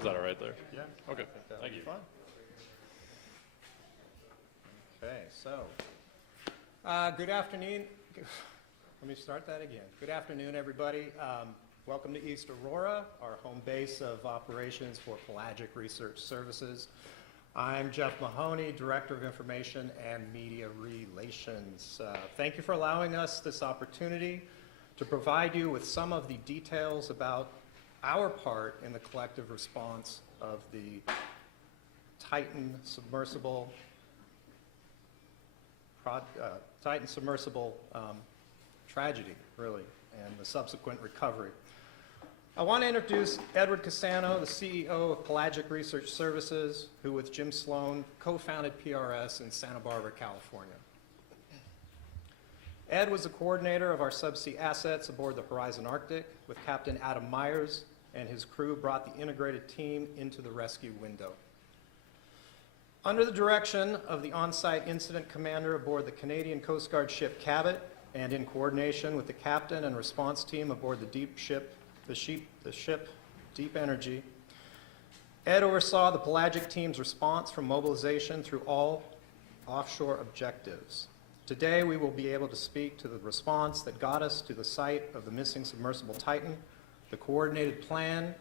Is that all right there? Yeah. Okay, thank you. Fun. Okay, so, good afternoon. Let me start that again. Good afternoon, everybody. Welcome to East Aurora, our home base of operations for Pelagic Research Services. I'm Jeff Mahoney, Director of Information and Media Relations. Thank you for allowing us this opportunity to provide you with some of the details about our part in the collective response of the Titan submersible tragedy, really, and the subsequent recovery. I want to introduce Edward Cassano, the CEO of Pelagic Research Services, who with Jim Sloan co-founded PRS in Santa Barbara, California. Ed was the coordinator of our subsea assets aboard the Horizon Arctic, with Captain Adam Myers and his crew brought the integrated team into the rescue window. Under the direction of the on-site incident commander aboard the Canadian Coast Guard ship Cabot, and in coordination with the captain and response team aboard the ship Deep Energy, Ed oversaw the Pelagic team's response from mobilization through all offshore objectives. Today, we will be able to speak to the response that got us to the site of the missing submersible Titan, the coordinated plan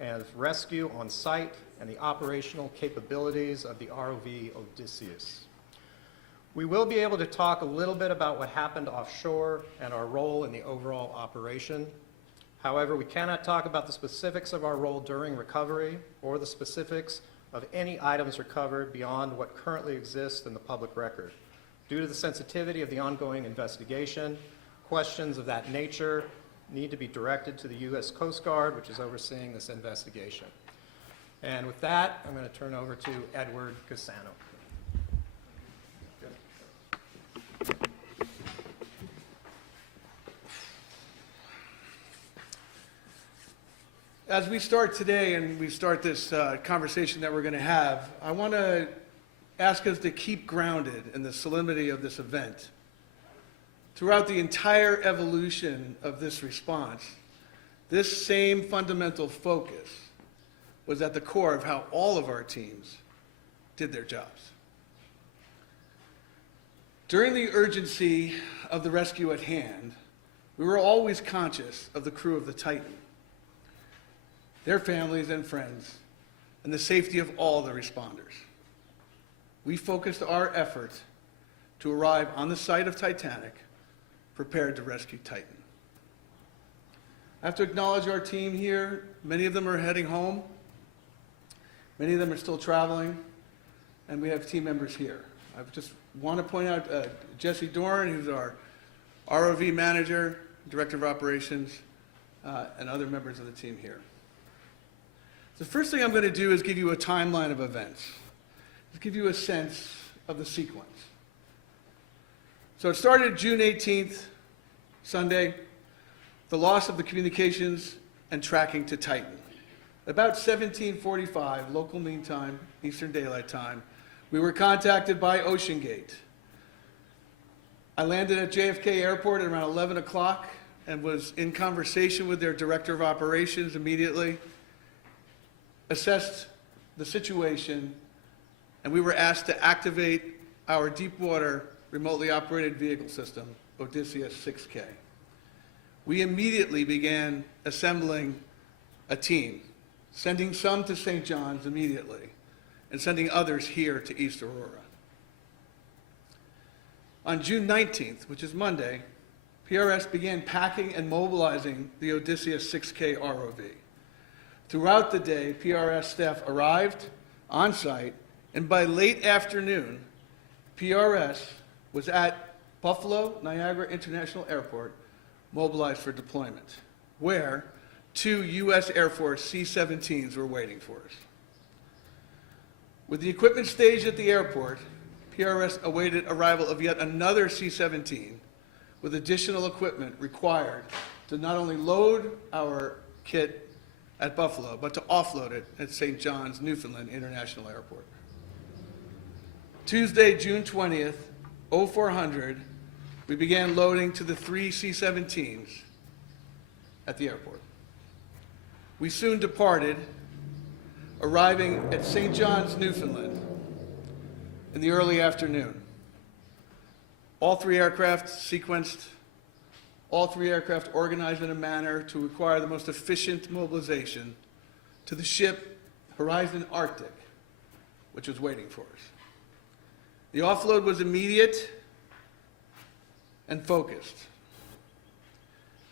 of rescue on site, and the operational capabilities of the ROV Odysseus. We will be able to talk a little bit about what happened offshore and our role in the overall operation. However, we cannot talk about the specifics of our role during recovery or the specifics of any items recovered beyond what currently exists in the public record. Due to the sensitivity of the ongoing investigation, questions of that nature need to be directed to the U.S. Coast Guard, which is overseeing this investigation. And with that, I'm going to turn over to Edward Cassano. As we start today and we start this conversation that we're going to have, I want to ask us to keep grounded in the solemnity of this event. Throughout the entire evolution of this response, this same fundamental focus was at the core of how all of our teams did their jobs. During the urgency of the rescue at hand, we were always conscious of the crew of the Titan, their families and friends, and the safety of all the responders. We focused our effort to arrive on the site of Titanic, prepared to rescue Titan. I have to acknowledge our team here. Many of them are heading home. Many of them are still traveling, and we have team members here. I just want to point out Jesse Dorn, who's our ROV manager, director of operations, and other members of the team here. The first thing I'm going to do is give you a timeline of events, to give you a sense of the sequence. So it started June 18th, Sunday, the loss of the communications and tracking to Titan. About 17:45 local mean time, Eastern Daylight Time, we were contacted by OceanGate. I landed at JFK Airport at around 11 o'clock and was in conversation with their director of operations immediately, assessed the situation, and we were asked to activate our deep water remotely operated vehicle system, Odysseus 6K. We immediately began assembling a team, sending some to St. John's immediately, and sending others here to East Aurora. On June 19th, which is Monday, PRS began packing and mobilizing the Odysseus 6K ROV. Throughout the day, PRS staff arrived on site, and by late afternoon, PRS was at Buffalo Niagara International Airport, mobilized for deployment, where 2 U.S. Air Force C-17s were waiting for us. With the equipment staged at the airport, PRS awaited arrival of yet another C-17 with additional equipment required to not only load our kit at Buffalo, but to offload it at St. John's, Newfoundland International Airport. Tuesday, June 20th, 0400, we began loading to the 3 C-17s at the airport. We soon departed arriving at St. John's, Newfoundland in the early afternoon. All three aircraft sequenced, all three aircraft organized in a manner to require the most efficient mobilization to the ship Horizon Arctic, which was waiting for us. The offload was immediate and focused.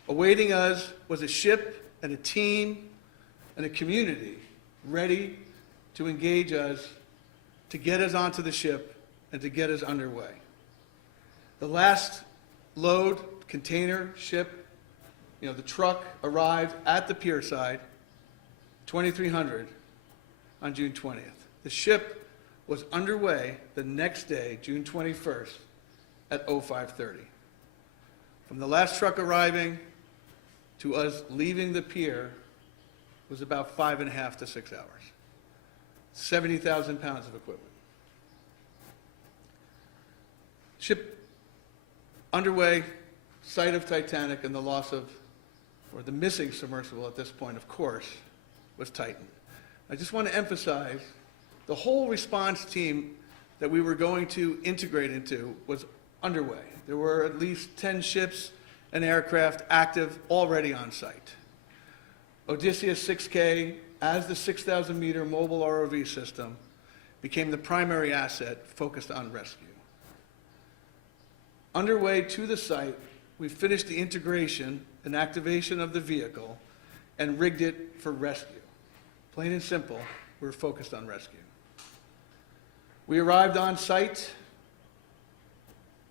Awaiting us was a ship and a team and a community ready to engage us, to get us onto the ship, and to get us underway. The last load, container, ship, the truck arrived at the pier side, 2300 on June 20th. The ship was underway the next day, June 21st, at 0530. From the last truck arriving to us leaving the pier was about 5.5 to 6 hours. 70,000 pounds of equipment. Ship underway, site of Titanic, and the loss of, or the missing submersible at this point, of course, was Titan. I just want to emphasize the whole response team that we were going to integrate into was underway. There were at least 10 ships and aircraft active already on site. Odysseus 6K, as the 6,000-meter mobile ROV system, became the primary asset focused on rescue. Underway to the site, we finished the integration and activation of the vehicle and rigged it for rescue. Plain and simple, we were focused on rescue. We arrived on site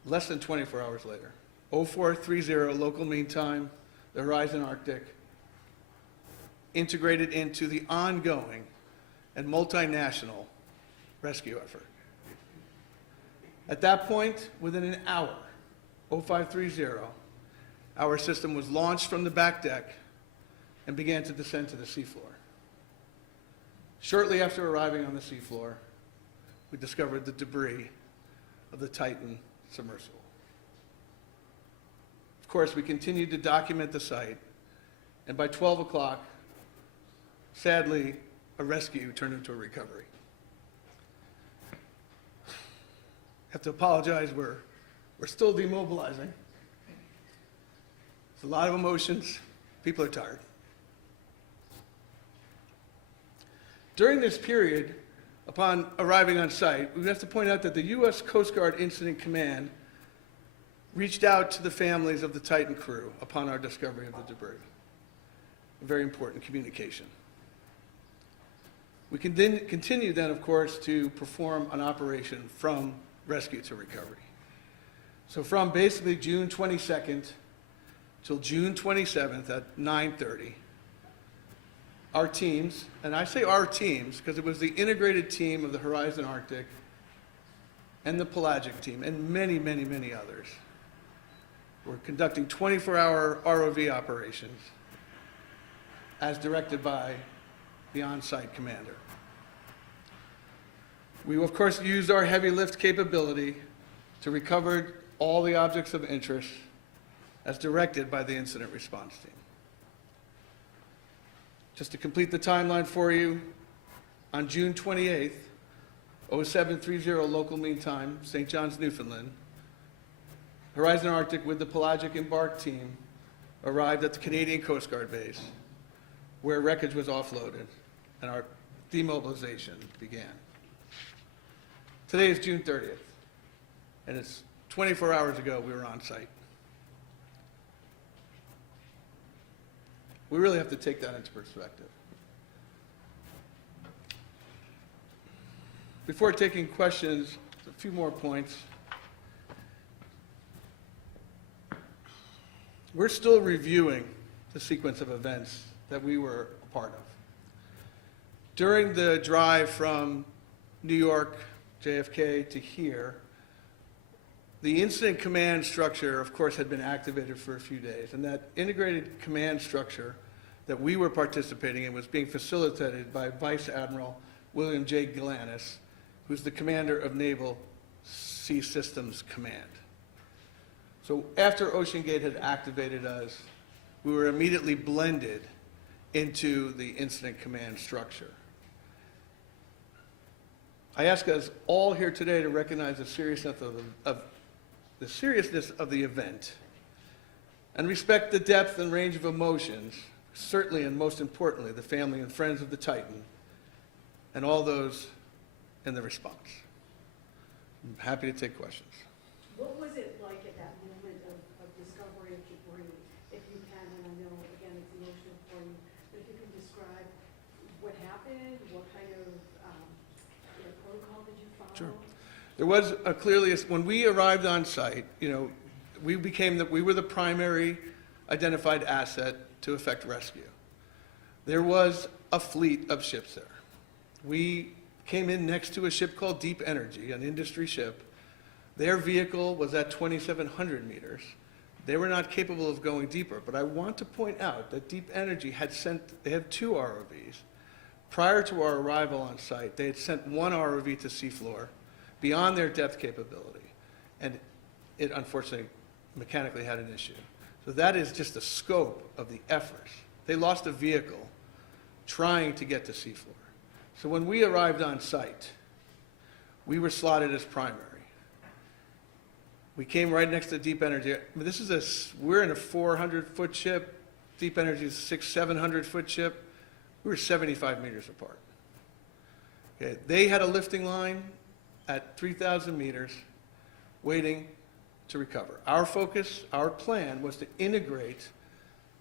less than 24 hours later. 0430 local mean time, the Horizon Arctic, integrated into the ongoing and multinational rescue effort. At that point, within an hour, 0530, our system was launched from the back deck and began to descend to the seafloor. Shortly after arriving on the seafloor, we discovered the debris of the Titan submersible. Of course, we continued to document the site, and by 12 o'clock, sadly, a rescue turned into a recovery. I have to apologize, we're still demobilizing. It's a lot of emotions. People are tired. During this period, upon arriving on site, we have to point out that the U.S. Coast Guard Incident Command reached out to the families of the Titan crew upon our discovery of the debris. A very important communication. We continue then, of course, to perform an operation from rescue to recovery. So from basically June 22nd till June 27th at 9:30, our teams, and I say our teams because it was the integrated team of the Horizon Arctic and the Pelagic team and many, many, many others, were conducting 24-hour ROV operations as directed by the on-site commander. We, of course, used our heavy lift capability to recover all the objects of interest as directed by the incident response team. Just to complete the timeline for you, on June 28th, 0730 local mean time, St. John's, Newfoundland, Horizon Arctic with the Pelagic embark team arrived at the Canadian Coast Guard base, where wreckage was offloaded and our demobilization began. Today is June 30th, and it's 24 hours ago we were on site. We really have to take that into perspective. Before taking questions, a few more points. We're still reviewing the sequence of events that we were a part of. During the drive from New York, JFK to here, the incident command structure, of course, had been activated for a few days, and that integrated command structure that we were participating in was being facilitated by Vice Admiral William J. Galanis, who's the commander of Naval Sea Systems Command. So after OceanGate had activated us, we were immediately blended into the incident command structure. I ask us all here today to recognize the seriousness of the event and respect the depth and range of emotions, certainly and most importantly, the family and friends of the Titan and all those in the response. I'm happy to take questions. What was it like at that moment of discovery of debris, if you can, and I know, again, it's emotional for you, but if you can describe what happened, what kind of protocol did you follow? Sure. There was when we arrived on site, we were the primary identified asset to effect rescue. There was a fleet of ships there. We came in next to a ship called Deep Energy, an industry ship. Their vehicle was at 2,700 meters. They were not capable of going deeper, but I want to point out that Deep Energy they had 2 ROVs. Prior to our arrival on site, they had sent 1 ROV to seafloor beyond their depth capability, and it unfortunately mechanically had an issue. So that is just the scope of the efforts. They lost a vehicle trying to get to seafloor. So when we arrived on site, we were slotted as primary. We came right next to Deep Energy. We're in a 400-foot ship. Deep Energy is a 700-foot ship. We were 75 meters apart. Okay, they had a lifting line at 3,000 meters waiting to recover. Our focus, our plan was to integrate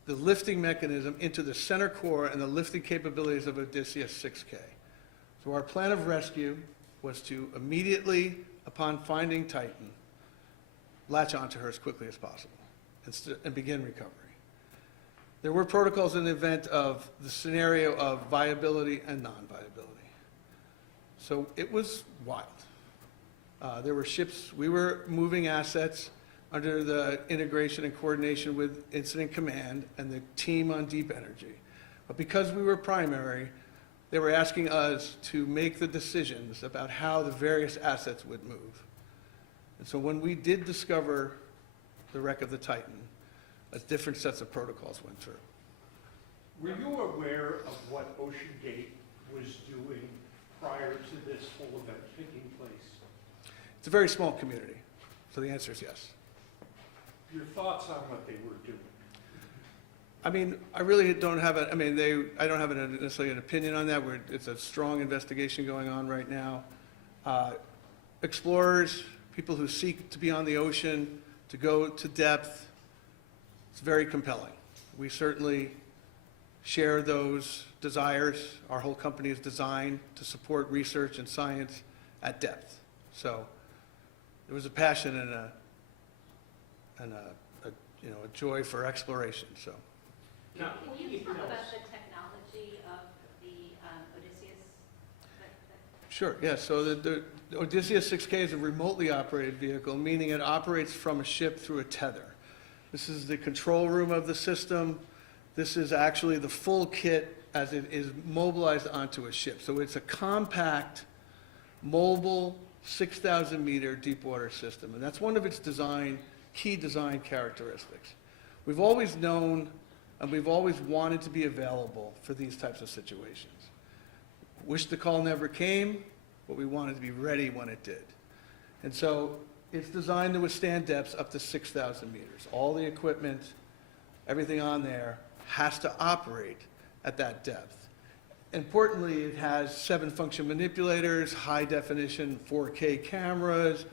the lifting mechanism into the center core and the lifting capabilities of Odysseus 6K. So our plan of rescue was to immediately, upon finding Titan, latch onto her as quickly as possible and begin recovery. There were protocols in the event of the scenario of viability and non-viability. So it was wild. There were ships, we were moving assets under the integration and coordination with Incident Command and the team on Deep Energy. But because we were primary, they were asking us to make the decisions about how the various assets would move. And so when we did discover the wreck of the Titan, different sets of protocols went through. Were you aware of what Ocean Gate was doing prior to this whole event taking place? It's a very small community, so the answer is yes. Your thoughts on what they were doing? I mean, I really don't have I don't have necessarily an opinion on that. It's a strong investigation going on right now. Explorers, people who seek to be on the ocean, to go to depth, it's very compelling. We certainly share those desires. Our whole company is designed to support research and science at depth. So there was a passion and a joy for exploration. So. Now, Can you talk about the technology of the Odysseus? Sure, yeah. So the Odysseus 6K is a remotely operated vehicle, meaning it operates from a ship through a tether. This is the control room of the system. This is actually the full kit as it is mobilized onto a ship. So it's a compact, mobile, 6,000-meter deep water system. And that's one of its key design characteristics. We've always known and we've always wanted to be available for these types of situations. Wish the call never came, but we wanted to be ready when it did. And so it's designed to withstand depths up to 6,000 meters. All the equipment, everything on there has to operate at that depth. Importantly, it has 7 function manipulators, high definition 4K cameras,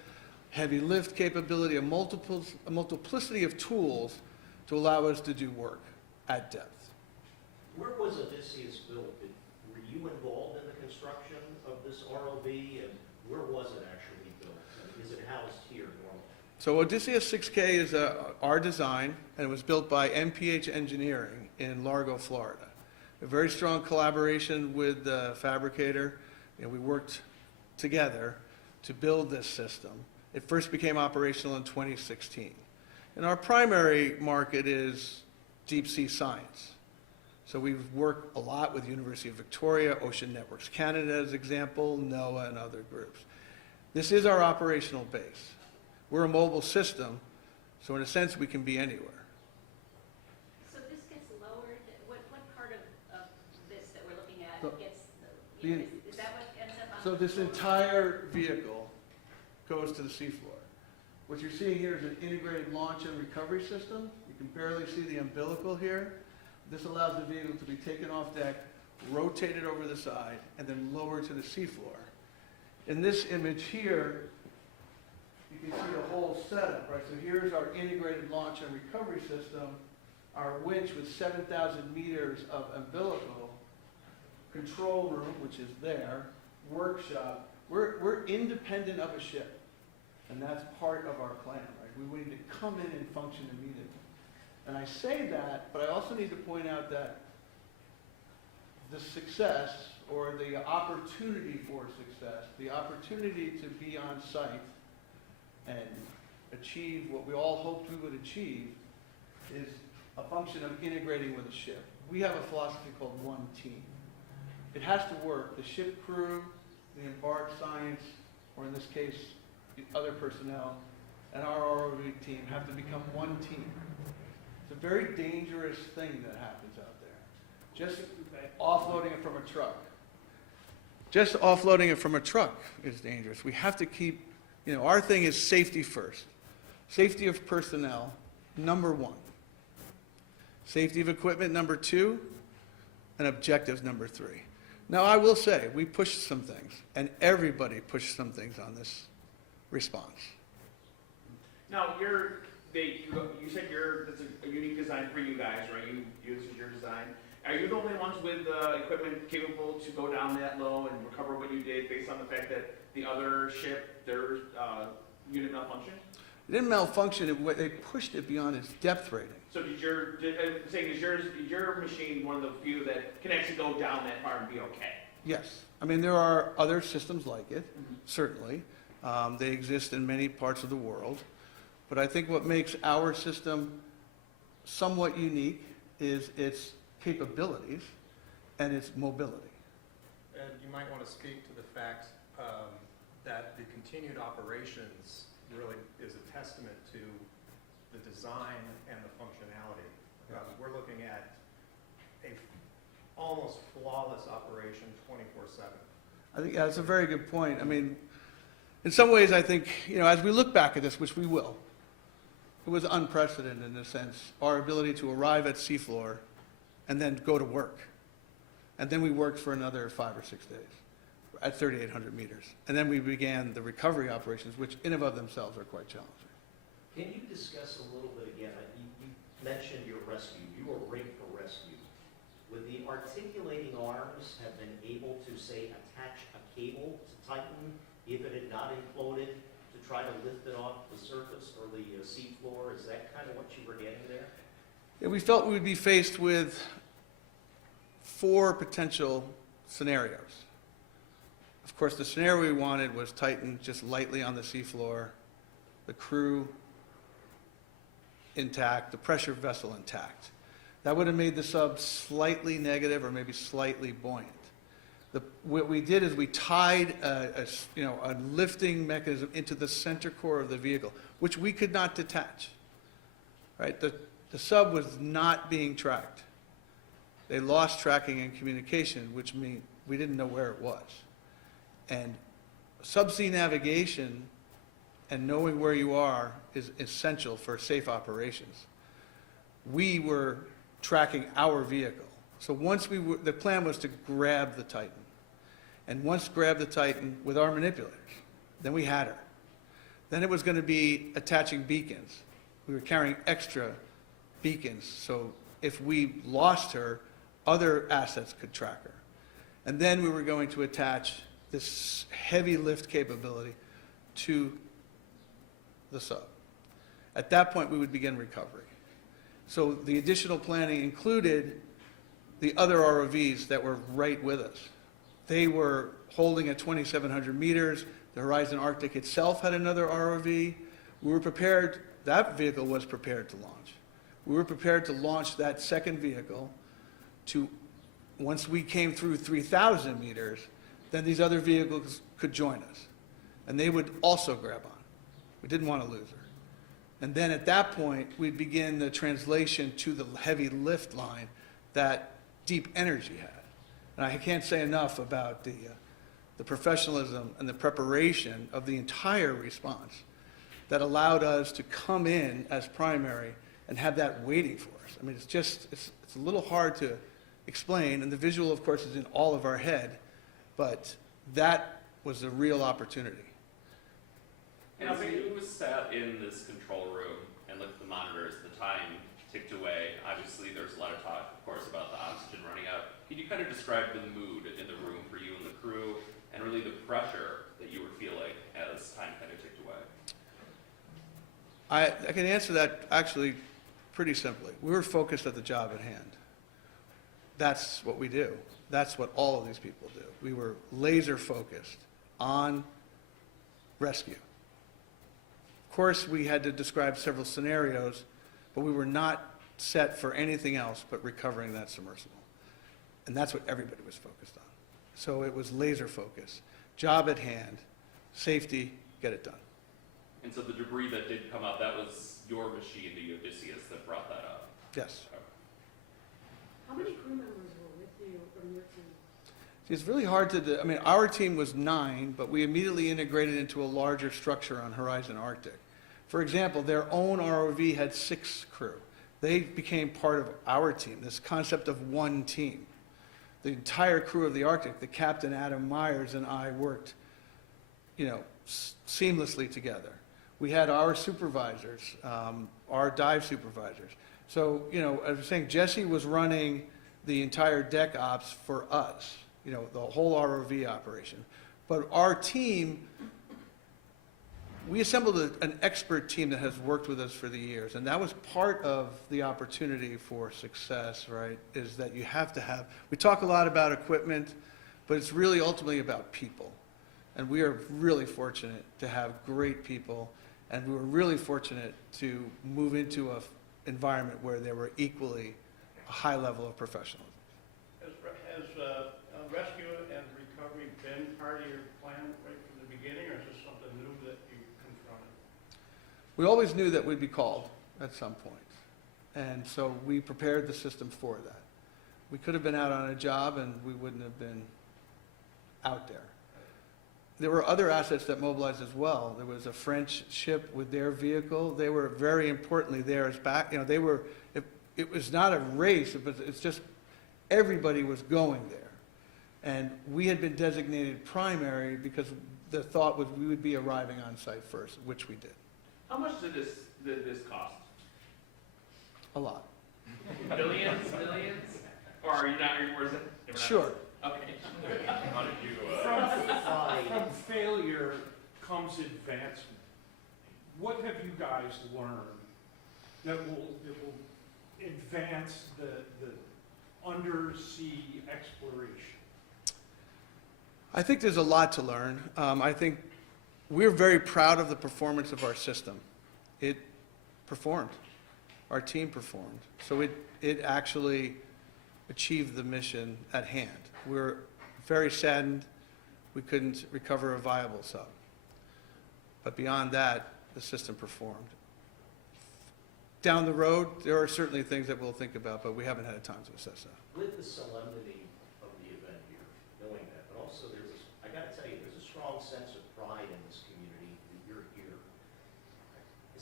heavy lift capability, a multiplicity of tools to allow us to do work at depth. Where was Odysseus built? Were you involved in the construction of this ROV, and where was it actually built? I mean, is it housed here normally? So Odysseus 6K is our design, and it was built by MPH Engineering in Largo, Florida. A very strong collaboration with the fabricator. We worked together to build this system. It first became operational in 2016. And our primary market is deep sea science. So we've worked a lot with University of Victoria, Ocean Networks Canada as example, NOAA and other groups. This is our operational base. We're a mobile system, so in a sense we can be anywhere. So this gets lowered, what part of this that we're looking at The- gets, the- is that what ends up on So this entire vehicle goes to the seafloor. What you're seeing here is an integrated launch and recovery system. You can barely see the umbilical here. This allows the vehicle to be taken off deck, rotated over the side, and then lowered to the seafloor. In this image here, you can see the whole setup, right? So here's our integrated launch and recovery system, our winch with 7,000 meters of umbilical, control room, which is there, workshop. We're independent of a ship, and that's part of our plan, right? We need to come in and function immediately. And I say that, but I also need to point out that the success, or the opportunity for success, the opportunity to be on site and achieve what we all hoped we would achieve, is a function of integrating with a ship. We have a philosophy called one team. It has to work. The ship crew, the embarked science, or in this case, the other personnel, and our ROV team have to become one team. It's a very dangerous thing that happens out there. Just offloading it from a truck. Just offloading it from a truck is dangerous. We have to keep, our thing is safety first. Safety of personnel, number one. Safety of equipment, number two. And objectives, number three. Now, I will say, we pushed some things, and everybody pushed some things on this response. Now, you said that's a unique design for you guys, right? This is your design. Are you the only ones with equipment capable to go down that low and recover what you did based on the fact that the other ship, their unit malfunctioned? It didn't malfunction, they pushed it beyond its depth rating. So is your machine one of the few that can actually go down that far and be okay? Yes. I mean, there are other systems like it, certainly. They exist in many parts of the world. But I think what makes our system somewhat unique is its capabilities and its mobility. And you might want to speak to the fact that the continued operations really is a testament to the design and the functionality. We're looking at a almost flawless operation 24/7. I think that's a very good point. I mean, in some ways, I think, as we look back at this, which we will, it was unprecedented in a sense, our ability to arrive at seafloor and then go to work. And then we worked for another 5 or 6 days at 3,800 meters. And then we began the recovery operations, which in and of themselves are quite challenging. Can you discuss a little bit again, you mentioned your rescue, you were rigged for rescue. Would the articulating arms have been able to, say, attach a cable to Titan if it had not imploded to try to lift it off the surface or the seafloor? Is that kind of what you were getting there? Yeah, we felt we would be faced with 4 potential scenarios. Of course, the scenario we wanted was Titan just lightly on the seafloor, the crew intact, the pressure vessel intact. That would have made the sub slightly negative or maybe slightly buoyant. What we did is we tied a lifting mechanism into the center core of the vehicle, which we could not detach. Right? The sub was not being tracked. They lost tracking and communication, which means we didn't know where it was. And subsea navigation and knowing where you are is essential for safe operations. We were tracking our vehicle. So once the plan was to grab the Titan. And once grab the Titan with our manipulators, then we had her. Then it was going to be attaching beacons. We were carrying extra beacons, so if we lost her, other assets could track her. And then we were going to attach this heavy lift capability to the sub. At that point, we would begin recovery. So the additional planning included the other ROVs that were right with us. They were holding at 2,700 meters. The Horizon Arctic itself had another ROV. We were prepared, that vehicle was prepared to launch. We were prepared to launch that second vehicle to, once we came through 3,000 meters, then these other vehicles could join us. And they would also grab on. We didn't want to lose her. And then at that point, we'd begin the translation to the heavy lift line that Deep Energy had. And I can't say enough about the the professionalism, and the preparation of the entire response that allowed us to come in as primary and have that waiting for us. I mean, it's a little hard to explain, and the visual, of course, is in all of our head, but that was a real opportunity. And as you sat in this control room and looked at the monitors, the time ticked away. Obviously, there's a lot of talk, of course, about the oxygen running out. Can you kind of describe the mood in the room for you and the crew, and really the pressure that you were feeling as time kind of ticked away? I can answer that actually pretty simply. We were focused at the job at hand. That's what we do. That's what all of these people do. We were laser focused on rescue. Of course, we had to describe several scenarios, but we were not set for anything else but recovering that submersible. And that's what everybody was focused on. So it was laser focus, job at hand, safety, get it done. And so the debris that did come up, that was your machine, the Odysseus, that brought that up? Yes. How many crew members were with you from your team? It's really hard to, I mean, our team was 9, but we immediately integrated into a larger structure on Horizon Arctic. For example, their own ROV had 6 crew. They became part of our team, this concept of one team. The entire crew of the Arctic, the captain, Adam Myers, and I worked, seamlessly together. We had our supervisors, our dive supervisors. So, as I was saying, Jesse was running the entire deck ops for us, the whole ROV operation. But our team, we assembled an expert team that has worked with us for the years, and that was part of the opportunity for success, right, is that you have to have, we talk a lot about equipment, but it's really ultimately about people. And we are really fortunate to have great people, and we were really fortunate to move into an environment where there were equally a high level of professionalism. Has rescue and recovery been part of your plan right from the beginning, or is this something new that you confronted? We always knew that we'd be called at some point, and so we prepared the system for that. We could have been out on a job and we wouldn't have been out there. There were other assets that mobilized as well. There was a French ship with their vehicle. They were very importantly there as back, they were, it was not a race, but it's just everybody was going there. And we had been designated primary because the thought was we would be arriving on site first, which we did. How much did this cost? A lot. Billions, millions? Or are you not, or is it? We're not- Sure. Okay. How did you, From failure comes advancement. What have you guys learned that will advance the undersea exploration? I think there's a lot to learn. I think we're very proud of the performance of our system. It performed. Our team performed. So it actually achieved the mission at hand. We're very saddened we couldn't recover a viable sub. But beyond that, the system performed. Down the road, there are certainly things that we'll think about, but we haven't had time to assess that. With the solemnity of the event here, knowing that, but also I gotta tell you, there's a strong sense of pride in this community that you're here.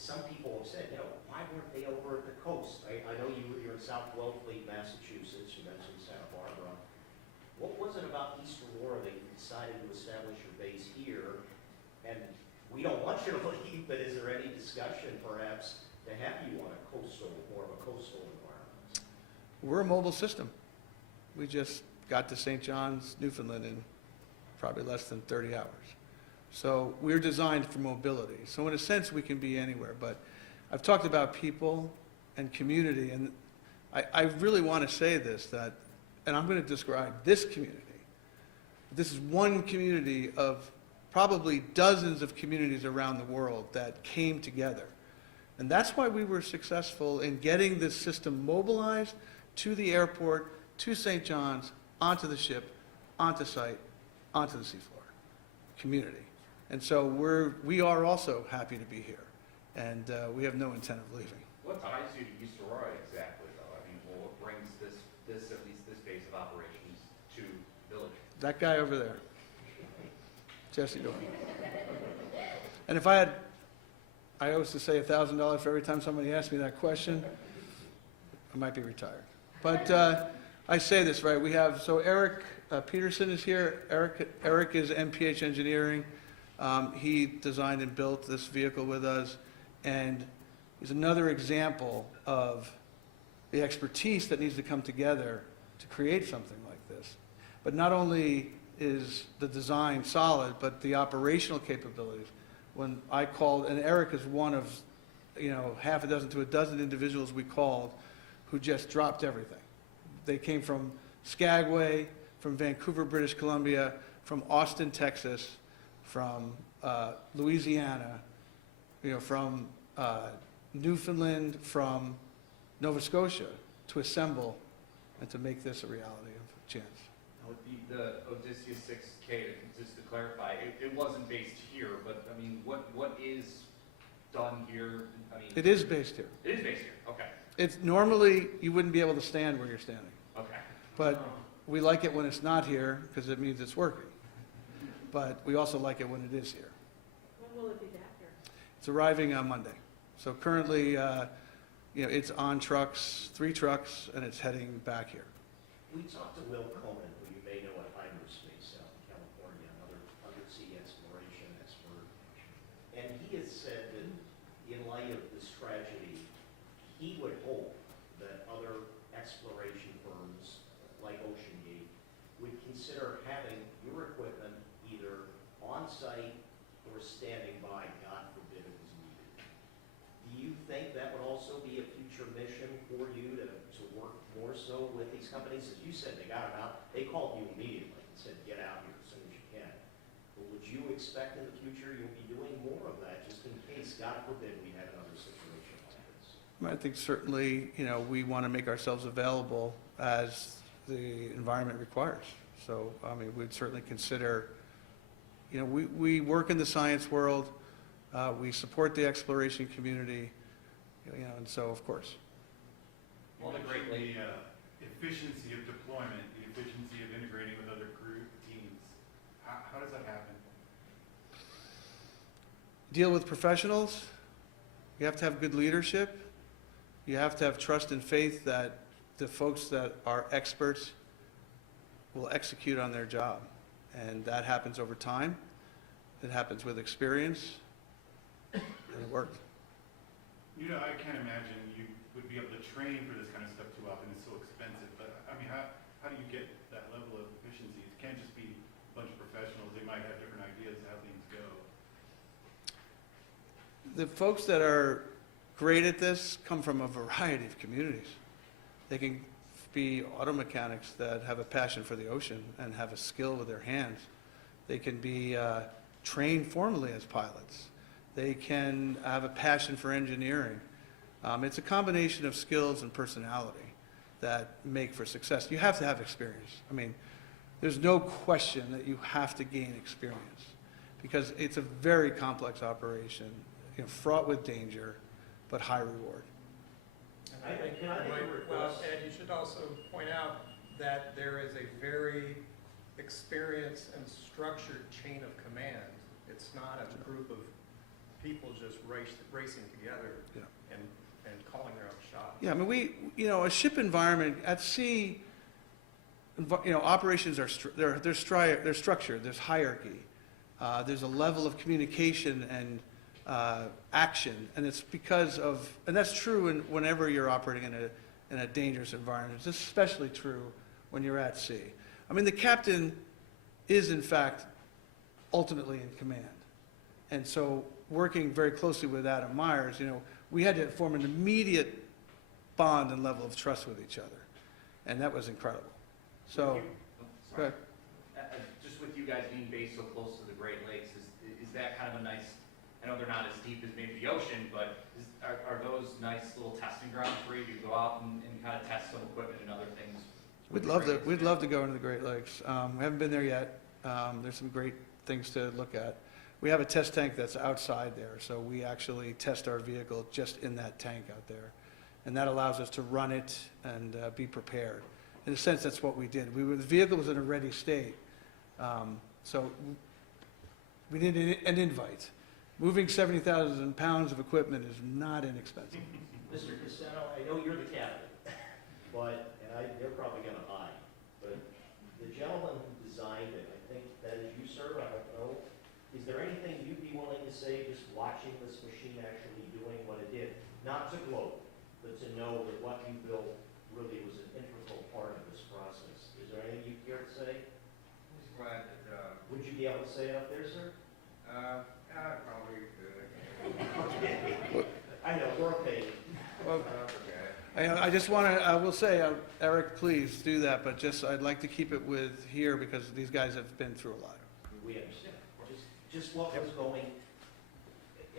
Some people have said, why weren't they over at the coast? I know you're in South Wellfleet, Massachusetts, you mentioned Santa Barbara. What was it about East Aurora that you decided to establish your base here? And we don't want you to leave, but is there any discussion perhaps to have you on more of a coastal environment? We're a mobile system. We just got to St. John's, Newfoundland in probably less than 30 hours. So we're designed for mobility. So in a sense, we can be anywhere. But I've talked about people and community, and I really want to say this, and I'm going to describe this community. This is one community of probably dozens of communities around the world that came together. And that's why we were successful in getting this system mobilized to the airport, to St. John's, onto the ship, onto site, onto the seafloor. Community. And so we are also happy to be here. And we have no intent of leaving. What ties you to East Aurora exactly, though? I mean, what brings at least this phase of operations to the village? That guy over there. Jesse doing? And if I always to say $1,000 for every time somebody asks me that question, I might be retired. But I say this, right, we have, so Eric Peterson is here. Eric is MPH Engineering. He designed and built this vehicle with us, and he's another example of the expertise that needs to come together to create something like this. But not only is the design solid, but the operational capabilities. When I called, and Eric is one of, half a dozen to a dozen individuals we called who just dropped everything. They came from Skagway, from Vancouver, British Columbia, from Austin, Texas, from Louisiana, from Newfoundland, from Nova Scotia, to assemble and to make this a reality of chance. Now, with the Odysseus 6K, just to clarify, it wasn't based here, but I mean, what is done here? I mean, It is based here. it is based here. Okay. It's normally, you wouldn't be able to stand where you're standing. Okay. But we like it when it's not here because it means it's working. But we also like it when it is here. When will it be back here? It's arriving on Monday. So currently, it's on trucks, 3 trucks, and it's heading back here. We talked to Will Coleman, who you may know at Hyperspace out in California, another undersea exploration expert. And he has said that in light of this tragedy, he would hope that other exploration firms like OceanGate would consider having your equipment either on-site or standing by, God forbid it was needed. Do you think that would also be a future mission for you to work more so with these companies? As you said, they got them out, they called you immediately and said, get out here as soon as you can. But would you expect in the future you'll be doing more of that, just in case, God forbid, we had another situation like this? I think certainly, we want to make ourselves available as the environment requires. So, we'd certainly consider, we work in the science world, we support the exploration community, and so, of course. Well, the Great Lakes. The efficiency of deployment, the efficiency of integrating with other group teams, how does that happen? Deal with professionals. You have to have good leadership. You have to have trust and faith that the folks that are experts will execute on their job. And that happens over time. It happens with experience. And it worked. I can't imagine you would be able to train for this kind of stuff too often. It's so expensive. But how do you get that level of efficiency? It can't just be a bunch of professionals. They might have different ideas of how things go. The folks that are great at this come from a variety of communities. They can be auto mechanics that have a passion for the ocean and have a skill with their hands. They can be trained formally as pilots. They can have a passion for engineering. It's a combination of skills and personality that make for success. You have to have experience. There's no question that you have to gain experience because it's a very complex operation, fraught with danger, but high reward. And I think, Ed, you should also point out that there is a very experienced and structured chain of command. It's not a group of people just racing together and calling their own shots. Yeah, a ship environment at sea, operations are they're structured. There's hierarchy. There's a level of communication and action, and it's because of, and that's true whenever you're operating in a dangerous environment. It's especially true when you're at sea. The captain is in fact ultimately in command, and so working very closely with Adam Myers, we had to form an immediate bond and level of trust with each other, and that was incredible. So, go ahead. Just with you guys being based so close to the Great Lakes, is that kind of a nice, I know they're not as deep as maybe the ocean, but are those nice little testing grounds for you to go out and kind of test some equipment and other things? We'd love to go into the Great Lakes. We haven't been there yet. There's some great things to look at. We have a test tank that's outside there, so we actually test our vehicle just in that tank out there. And that allows us to run it and be prepared. In a sense, that's what we did. The vehicle was in a ready state. So we need an invite. Moving 70,000 pounds of equipment is not inexpensive. Mr. Casano, I know you're the captain, but, they're probably gonna hide, but the gentleman who designed it, I think that is you, sir, I don't know. Is there anything you'd be willing to say, just watching this machine actually doing what it did? Not to gloat, but to know that what you built really was an integral part of this process. Is there anything you care to say? Just glad that, Would you be able to say it up there, sir? I probably could. I know, we're okay. Well, Okay. I just want to, I will say, Eric, please do that, but just, I'd like to keep it with here because these guys have been through a lot. We understand. Just what was going,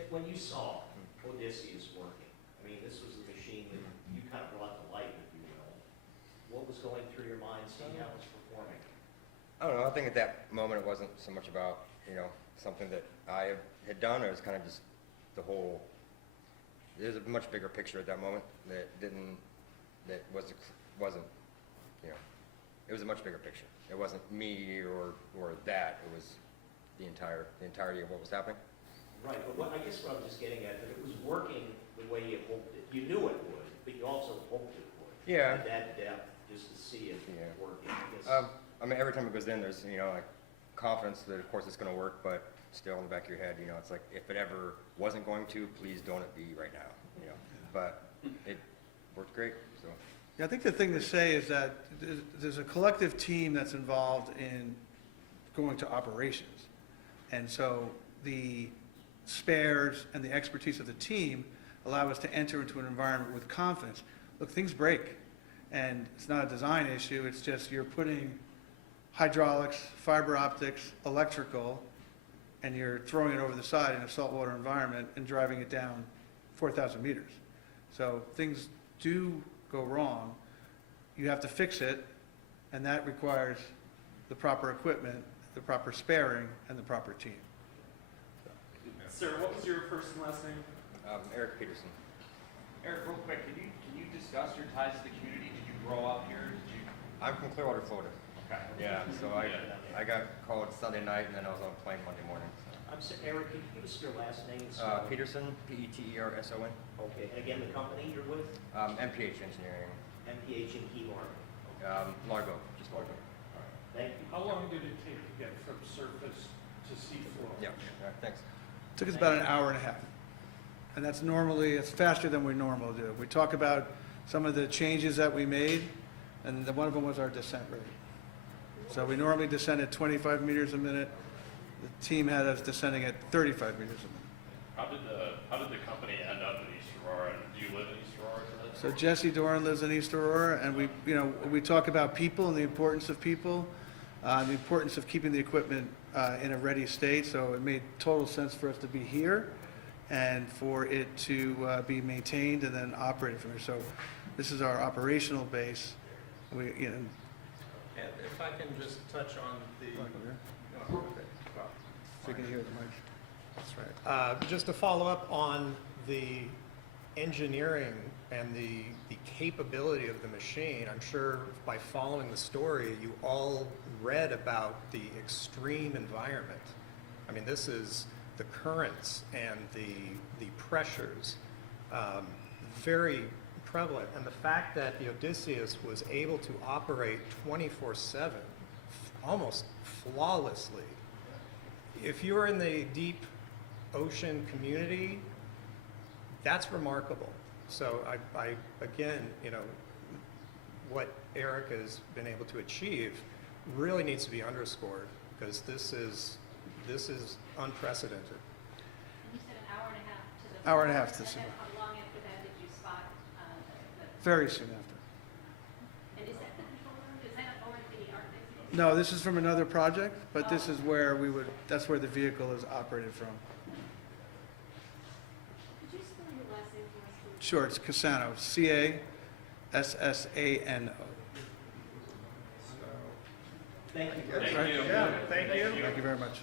when you saw Odysseus working, I mean, this was the machine that you kind of brought to life, if you will. What was going through your mind seeing how it was performing? I don't know, I think at that moment it wasn't so much about, something that I had done, it was kind of just the whole, there's a much bigger picture at that moment that wasn't, it was a much bigger picture. It wasn't me or that, it was the entirety of what was happening. Right, but I guess what I'm just getting at, that it was working the way you hoped it. You knew it would, but you also hoped it would. Yeah. At that depth, just to see it Yeah. working. I guess. I mean, every time it goes in, there's, like confidence that of course it's gonna work, but still in the back of your head, it's like, if it ever wasn't going to, please don't it be right now, But it worked great, so. Yeah, I think the thing to say is that there's a collective team that's involved in going to operations. And so the spares and the expertise of the team allow us to enter into an environment with confidence. Look, things break, and it's not a design issue, it's just you're putting hydraulics, fiber optics, electrical, and you're throwing it over the side in a saltwater environment and driving it down 4,000 meters. So things do go wrong. You have to fix it, and that requires the proper equipment, the proper sparing, and the proper team. Sir, what was your first and last name? Eric Peterson. Eric, real quick, can you discuss your ties to the community? Did you grow up here? I'm from Clearwater, Florida. Okay. Yeah, so I got called Sunday night and then I was on a plane Monday morning. So. Eric, can you give us your last name? Peterson, Peterson. Okay, and again, the company you're with? MPH Engineering. MPH in Key Largo. Largo, just Largo. Thank you. How long did it take to get from surface to seafloor? Yeah, all right, thanks. Took us about an hour and a half. And that's normally, it's faster than we normally do. We talk about some of the changes that we made, and one of them was our descent rate. So we normally descend at 25 meters a minute. The team had us descending at 35 meters a minute. How did the company end up in East Aurora? And do you live in East Aurora today? So Jesse Doran lives in East Aurora, and we talk about people and the importance of people, the importance of keeping the equipment in a ready state. So it made total sense for us to be here and for it to be maintained and then operated from here. So this is our operational base. We, And if I can just touch on the, so you can hear the mic. that's right. Just to follow up on the engineering and the capability of the machine, I'm sure by following the story, you all read about the extreme environment. I mean, this is the currents and the pressures, very prevalent. And the fact that the Odysseus was able to operate 24/7, almost flawlessly. If you're in the deep ocean community, that's remarkable. So I again, what Eric has been able to achieve really needs to be underscored because this is unprecedented. You said an hour and a half to the. Hour and a half to the And then submersible. how long after that did you spot the? Very soon after. And is that the control room? Is that over at the Arctic? No, this is from another project, but this is where that's where the vehicle is operated from. Could you spell your last name for us, please? Sure, it's Cassano, Cassano. Thank you. Thank you. Right. Yeah, thank you. Thank you very much.